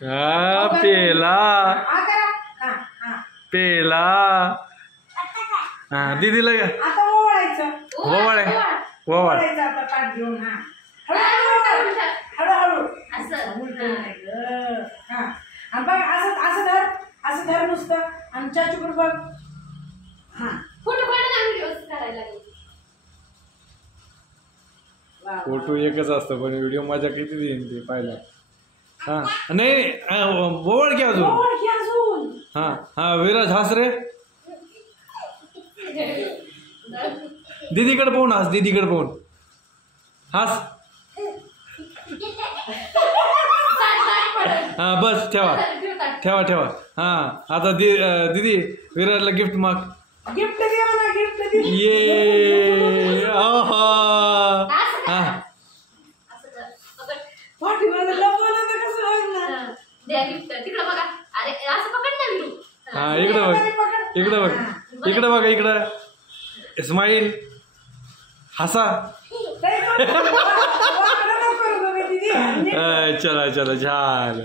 पेला पेला. हा दीदीला आता ओवाळायचं. ओवाळे ओवाळ. आता पाठ घेऊन हा हळूहळू असं बघ. असं धर नुसतं आणि चाचूकडे बघ. हा फोटो एकच असतं पण व्हिडिओ मजा किती देईन ते पाहिला. हा नाही ओवाळ की अजून. हा हा विराज हस रे. दीदीकडे पाहून हस. दीदीकडे पाहून हस. हा बस ठेवा ठेवा ठेवा. हा आता दीदी विराजला गिफ्ट माग. गिफ्ट दे मला. गिफ्ट दे. ये आहा. हा पाठीमध्ये लपवलं तर कसं होईल. द्या गिफ्ट. तिकडे बघा. अरे असं पकड ना विरू. हा इकडे बघ. इकडे बघ. इकडे बघा. इकडे स्माईल हसा. चला चला झालं.